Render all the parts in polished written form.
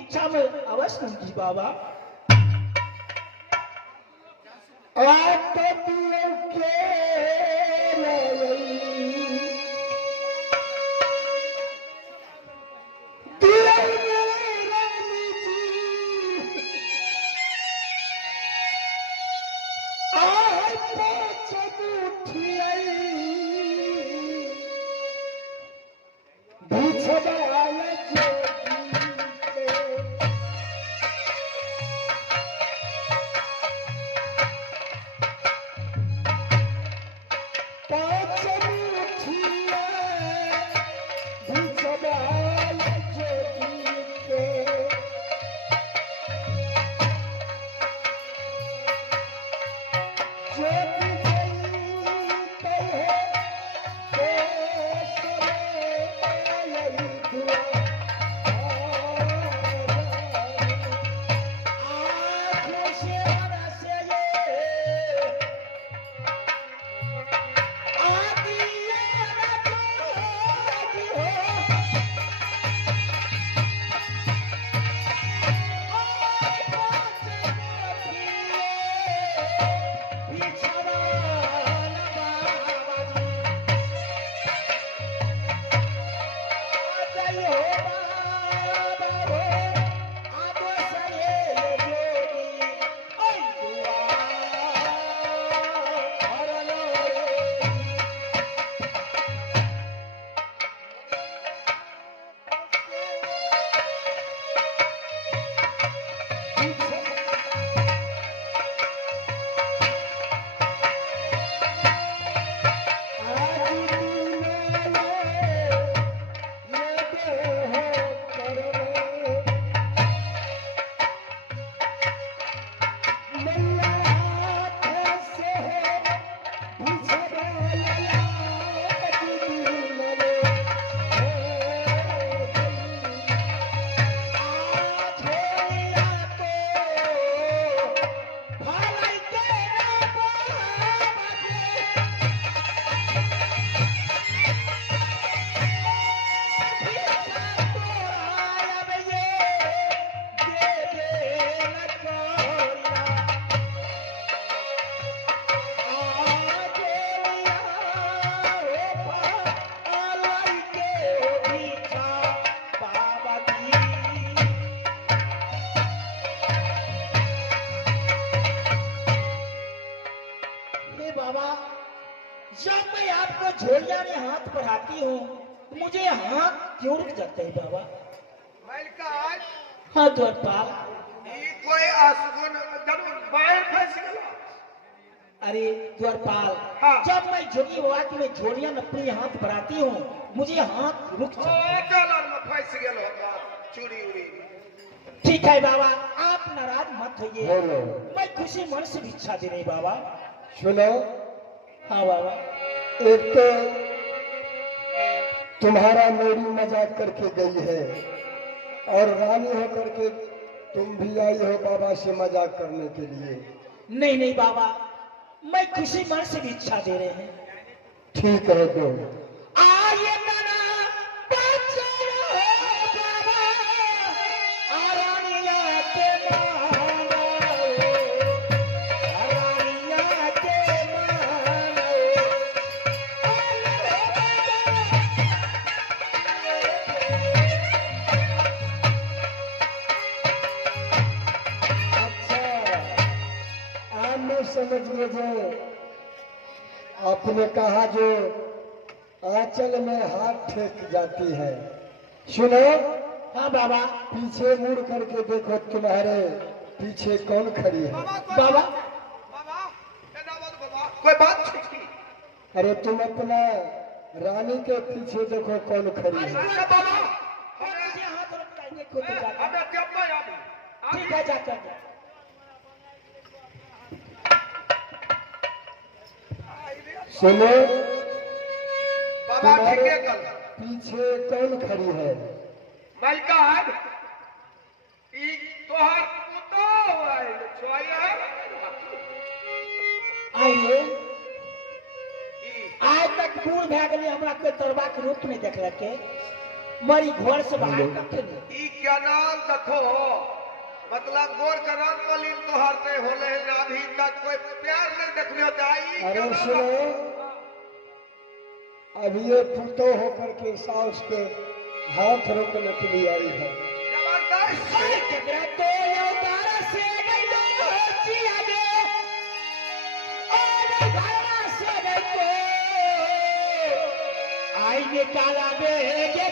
भिक्षा में अवश्य दूंगी बाबा। जब मैं आपको झोलिया में हाथ बढ़ाती हूँ मुझे हाथ क्यों रुक जाते हैं बाबा? हाँ द्वारपाल, अरे द्वारपाल, हाँ। जब मैं जोगी बाबा की मैं झोलिया में अपने हाथ बढ़ाती हूँ मुझे हाथ रुक जाते हैं। ठीक है बाबा, आप नाराज मत होइए, मैं खुशी मन से भिक्षा दे रही बाबा। सुनो, हाँ बाबा। एक तो तुम्हारा मेरी मजाक करके गई है और रानी होकर के तुम भी आई हो बाबा से मजाक करने के लिए। नहीं नहीं बाबा, मैं खुशी मन से भिक्षा दे रहे हैं। ठीक है तो आइए मना बच्चों बाबा, आरानिया के मानो, आरानिया के मानो। समझ लीजिए, आपने कहा जो आंचल में हाथ ठेक जाती है। सुनो, हाँ बाबा। पीछे मुड़ करके देखो, तुम्हारे पीछे कौन खड़ी है? बाबा कोई बात नहीं। अरे तुम अपना रानी के पीछे देखो कौन खड़ी है। बाबा मुझे हाथ रखता है, देखो तो जाकर। ठीक है जाकर। सुनो, बाबा ठीक है कल पीछे कौन खड़ी है? मलकान ई तोहर पुतो आइल छोया आइए, ई आज तक बूढ़ भए गेली, हमरा कोई तरबा के रूप नहीं देखलक के, मरी घर से बाहर कखे नहीं। ई अनाम देखो मतलब गोर कनाम वाली तो हारते होले ना अभी तक कोई प्यार नहीं देखने होता आई अरे सुनो, अब ये पुतो होकर के साउस के हाथ रोकने के लिए आई है। जबरदस्त काला बेगे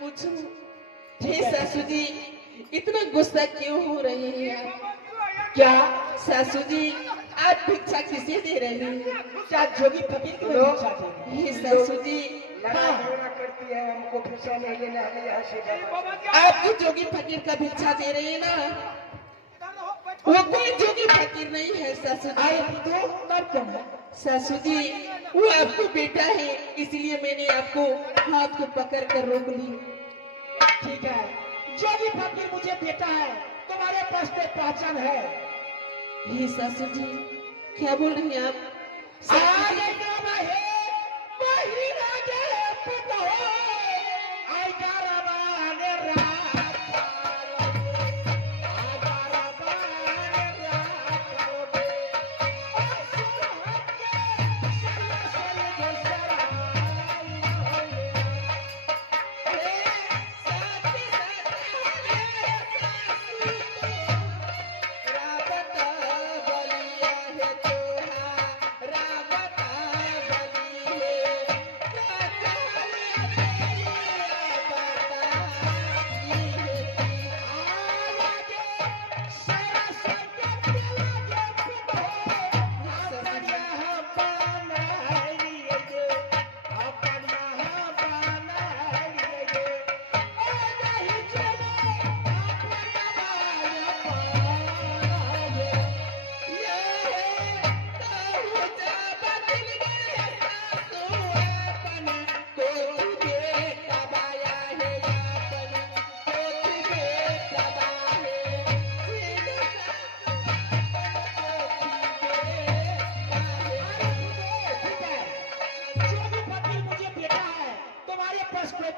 पूछूं? हे सासू जी, इतना गुस्सा क्यों हो रहे हैं आप? क्या सासू जी, आप भिक्षा किसे दे रहे हैं? क्या जोगी फकीर को भिक्षा दे रहे हैं? हे सासू जी, लड़ा झगड़ा करती है, हमको भिक्षा नहीं लेना है, यहाँ से जाना। आप जो जोगी फकीर का भिक्षा दे रहे हैं ना, वो कोई जोगी फकीर नहीं है सासू अरे जी। तो तब क्यों है? सासू जी, वो आपको बेटा है, इसलिए मैंने आपको हाथ को पकड़ कर रोक ली। ठीक है, जोगी फकीर मुझे बेटा है, तुम्हारे पास कोई पहचान है? हे सासू जी, क्या बोल रही हैं आप? सासू आगे जी, नाम है महिला के पुत हो, आइगा रबाने रात करोगे, आइगा रबाने रात करोगे, और सुरहत के सल्ला सल्ले गुसराई होए।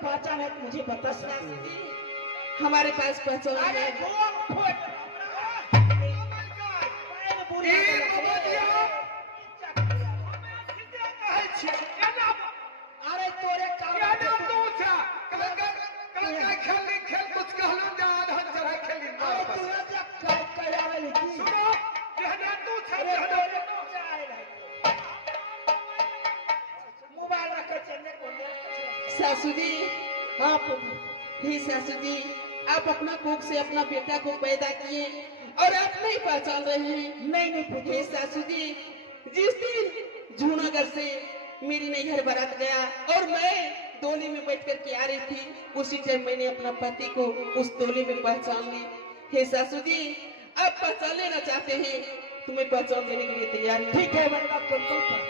पहचान है तो मुझे बता सकते हो। हमारे पास पहचान अरे है। घूम फुट। अरे तोरे मोबाइल रखे चलने को सासू जी, हाँ हे सासू जी, आप अपना कोख से अपना बेटा को पैदा किए और आप नहीं पहचान रहे हैं। नहीं पूछे। हे सासू जी, जिस दिन जूनागढ़ से मेरी नैहर बारात गया और मैं डोली में बैठ कर के आ रही थी, उसी टाइम मैंने अपना पति को उस डोली में पहचान ली। हे सासू जी, आप पहचान लेना चाहते हैं तो मैं पहचान देने के लिए तैयार हूँ। ठीक है, मैं आपको पहचान।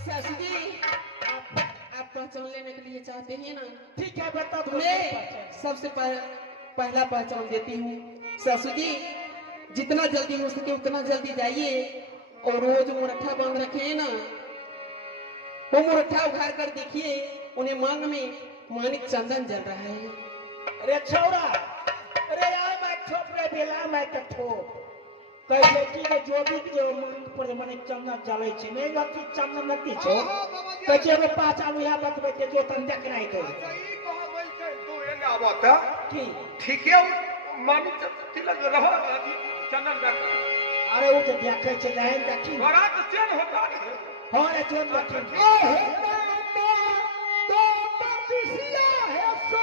सासू जी, आप पहचान लेने के लिए चाहते हैं ना? ठीक है, बता दो। मैं सबसे पहला पहचान देती हूँ। सासू जी, जितना जल्दी हो सके उतना जल्दी जाइए और वो जो मुरट्ठा बांध रखे हैं ना, वो मुरट्ठा उखाड़ कर देखिए, उन्हें मांग में मानिक चंदन जल रहा है। अरे छौरा, अरे यार मैं ठोप रे बेला मैं के ठोप। कह बेटी के जोगी के जो मांग पर मने चंदन जले छे, नहीं गति चंदन नती छो। कहे वो पहचान या बतबे के जो तन देख नहीं तो। की ठीक है, मानी तिलक रहो चंदन रख। अरे वो तो देखे छे नहीं देखी। बारात चेन होता है। हां रे जोन देखी। तो पतिसिया है सो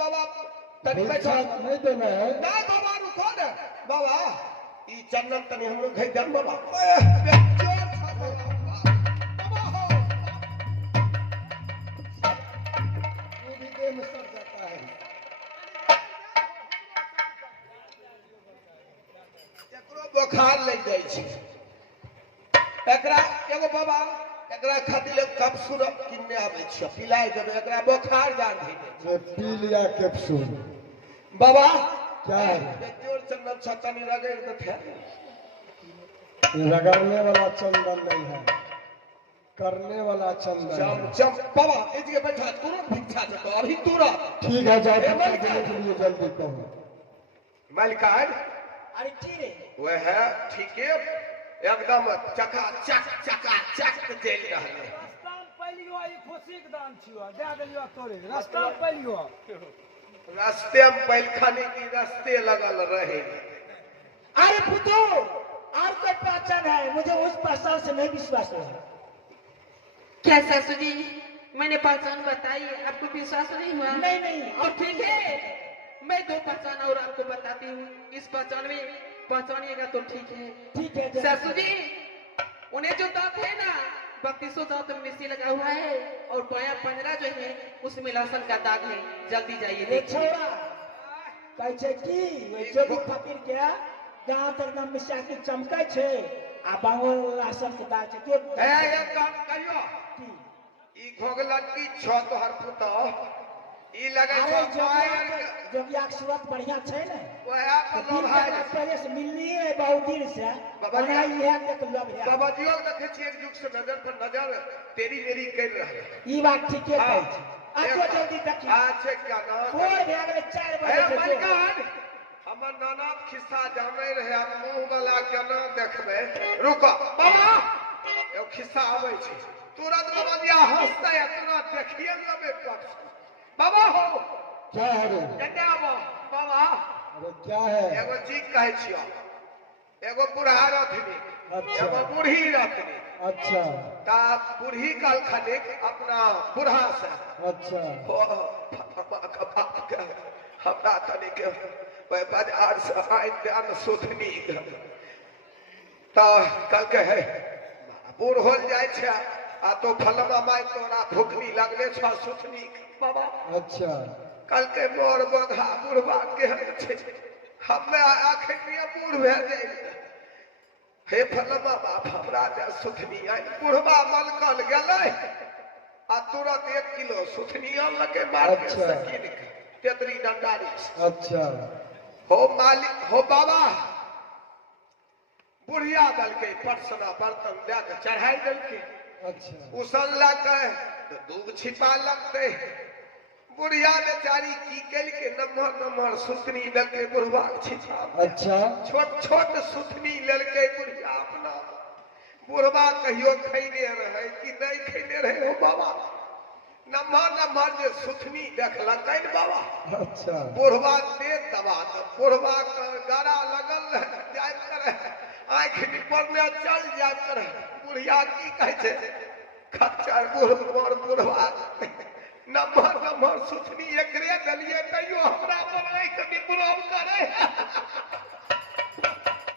बाबा तनी भिक्षा बैठा नहीं देना है। ना बाबा रुको ना बाबा ई चंदन तनी हमरो घै दम बाबा वो भी देह में सड़ जाता है। एकरो बुखार लग जाय छै एकरा एगो बाबा एकरा खातिर कब सुरप किन्ने आबै छै पिलाय देबै एकरा बुखार जान धै ये पी लिया कैप्सूल। बाबा क्या है? जोर चंदन छतनी रगड़ दे ये रगड़ने वाला चंदन नहीं है, करने वाला चंदन चम है। चम बाबा इजके बैठा तुरंत भिक्षा दे अभी तुरंत ठीक है, जाओ ए, भिक्षा मलिका। देने के लिए जल्दी कहो। मलकार अरे की रे वह है ठीक है एकदम चका चक जेल रहले रास्ता में पहलियो ई खुशी के दान छियो दे देलियो तोरे रास्ता में पहलियो रास्ते में पहल खाने की रास्ते लगल रहे अरे पुतो और कोई पहचान है? मुझे उस पहचान से नहीं विश्वास है। क्या सासू जी, मैंने पहचान बताई, आपको विश्वास नहीं हुआ? नहीं नहीं तो ठीक है, मैं दो पहचान और आपको बताती हूँ। इस पहचान में पहचानिएगा तो ठीक है। ठीक है सासू जी, उन्हें जो दांत है ना, 32 दांत में मिर्ची लगा हुआ है और बाया पंजरा जो है उसमें लहसुन का दाग है। जल्दी जाइए ये देखिए। छोरा कहै की वे जो भी फकीर के दांत एकदम मिसा के चमकै छै आ बांगोल राशन के दांत छै तो ए एक काम कहियो ई घोगलन की छ तोहर पुतो ई लगे अरे छ पायर जोगिया के सूरत बढ़िया छै ने वह तो पर दिन भाई के पहले से मिलनी है बहुत दिन से बाबा जी। बना यह देख लब है बाबा जी और देखे छी एक जुग से नजर पर नजर तेरी मेरी कर रहे ई बात ठीक है कहै छै आजो जल्दी देखी अच्छे क्या ना भोर भए गेलै 4 ए बजे के जो। मलकान हमर ननद खिस्सा जाने रहे अब मुंह वाला केना देखबे रुको बाबा एगो खिस्सा आबै छै तुरंत बाबा जी हंसते है तुरंत देखिए लेबे पट बाबा हो क्या है रे? जने आबो बाबा अरे क्या है? एगो चीज कहै छियो एगो बूढ़ा रहथिन अच्छा। एगो बूढ़ी रहथिन अच्छा ता बूढ़ी काल खने अपना बूढ़ा से अच्छा हमरा तनी के बाजार से आइन ध्यान सुथनी तो कल के है बूढ़ हो जाए छे आ तो फलमा माय तोरा भूखनी लगले छ सुथनी बाबा अच्छा कल के मोर बधा बुढ़वा के छे हमें आखिर बूढ़ भे जाए हे फलमा बाप हमरा दे सुथनी आई बुढ़वा मलकल गेलै आ तुरंत 1 किलो सुथनी लगे मार के अच्छा। सकीन के तेतरी डंडारी अच्छा हो मालिक हो बाबा बुढ़िया दल के परसना बर्तन दे के चढ़ाई दल के अच्छा उसल्ला के तो दूध छिपा लगते बुढ़िया बेचारी की कल के नम्हर नम्हर सुथनी दल के बुढ़वा छिपा अच्छा छोट छोट सुथनी ललके बुढ़िया अपना बुढ़वा कहियो खैने रहे कि नहीं खैने रहे हो बाबा नम्हर नम्हर जे सुथनी देखलक बाबा अच्छा बुढ़वा दे दबा तो बुढ़वा के गारा लगल जाय करे आँख निपर में चल जाय करे बुढ़िया की कहे छे खच्चर बुढ़ बुढ़वा नम्हर नम्हर सुथनी एकरे दलिए कहियो हमरा बनाई के निपुरम करे